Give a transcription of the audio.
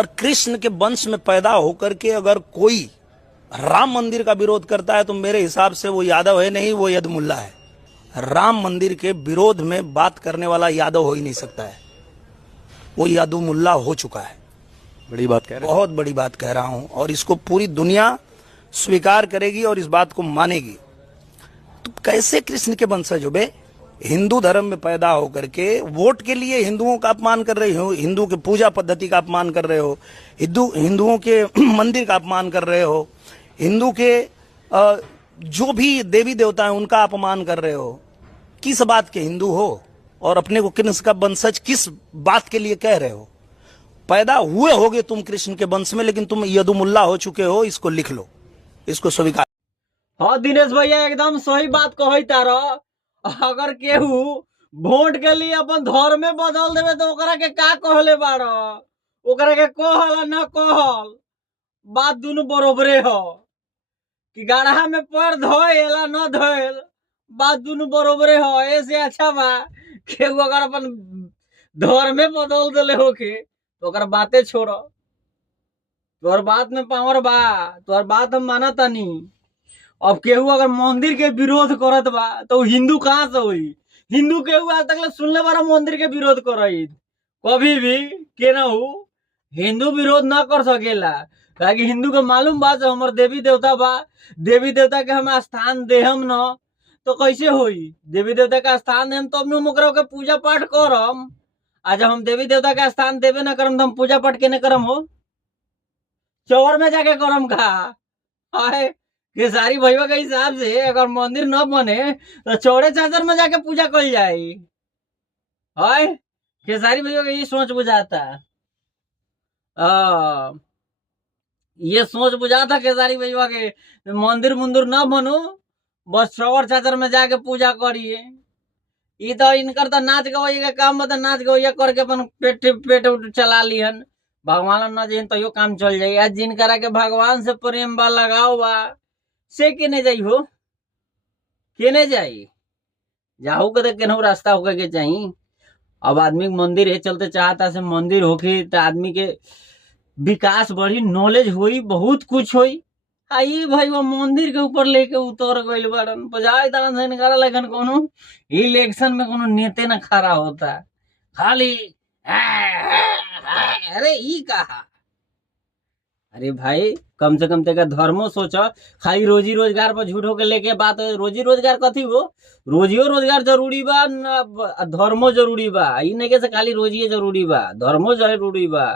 पर कृष्ण के वंश में पैदा होकर के अगर कोई राम मंदिर का विरोध करता है तो मेरे हिसाब से वो यादव है नहीं, वो यदमुल्ला है। राम मंदिर के विरोध में बात करने वाला यादव हो ही नहीं सकता है, वो यादवमुल्ला हो चुका है। बड़ी बात कह रहे हैं। बहुत बड़ी बात कह रहा हूं और इसको पूरी दुनिया स्वीकार करेगी और इस बात को मानेगी। तो कैसे कृष्ण के वंशज हो बे? हिंदू धर्म में पैदा होकर के वोट के लिए हिंदुओं का अपमान कर रहे हो, हिंदू के पूजा पद्धति का अपमान कर रहे हो, हिंदुओं के मंदिर का अपमान कर रहे हो, हिंदू के जो भी देवी देवता हैं उनका अपमान कर रहे हो। किस बात के हिंदू हो और अपने को कृष्ण का वंशज किस बात के लिए कह रहे हो? पैदा हुए होगे तुम कृष्ण के वंश में, लेकिन तुम यदुमुल्ला हो चुके हो। इसको लिख लो, इसको स्वीकार। हाँ दिनेश भैया एकदम सही बात कही तारा। अगर केहू वोट के लिए अपन धर्म में बदल देवे तो ओकरा के का कहले बाड़? ओकरा के कहल न कहल बात दोनों बरोबरे हो कि गाढ़ा में पैर धोएला न धोएल बात दोनों बरोबरे हो। ऐसे अच्छा बा केहू अगर अपन धर्म में बदल देले होके तो ओकर बातें छोड़ो। तोहर बात में पावर बा, तोहर बात हम माना तानी। अब केहू अगर मंदिर के विरोध करत बा तो हिंदू कहाँ से हुई? हिंदू केहू आज तक सुनले बारा मंदिर के विरोध करई कभी भी के ना हो। हिंदू विरोध ना कर सकेला ताकि हिंदू के मालूम बा जो हमार देवी देवता बा, देवी देवता के हम स्थान देहम न तो कैसे होई? देवी देवता का स्थान देहम तो हम ओकरा के पूजा पाठ करम। आज हम देवी देवता का स्थान देवे ना करम तो हम पूजा पाठ के न करम हो? चौर में जाके करम का हाय केसारी भैया के हिसाब से अगर मंदिर न बने तो चौड़े चादर में जाके पूजा कल जाए। हाय केसारी भैया का ये सोच बुझाता, ये सोच बुझाता केसारी भैया के मंदिर मुंदिर न बनो, बस चौर चादर में जाके पूजा करिए। ये तो इनकर तो नाच गवैया का काम बता, नाच गवैया करके अपन पेट चला लिहन। भगवान न जिन तो काम चल जाये। आज जिनकरा के भगवान से प्रेम बा लगाओ बा से केने जाई हो? केने जाई? जाहू के तो केनहू रास्ता होके के चाहिए। अब आदमी मंदिर है चलते चाहता से मंदिर होके तो आदमी के विकास बढ़ी, नॉलेज हुई, बहुत कुछ हुई। आई भाई वो मंदिर के ऊपर लेके उतर गइल बाड़न बजाय तरह से निकाला। लेकिन कोनो इलेक्शन में कोनो नेते न खड़ा होता, खाली अरे ई कहा। अरे भाई कम से कम तेका धर्मो सोचो। खाली रोजी रोजगार पर झूठ होके लेके बात हो। रोजी रोजगार कथी हो? रोजियो रोजगार जरूरी बा, धर्मो जरूरी बा। ई नहीं के से खाली रोजिए जरूरी बा, धर्मो जरूरी बा।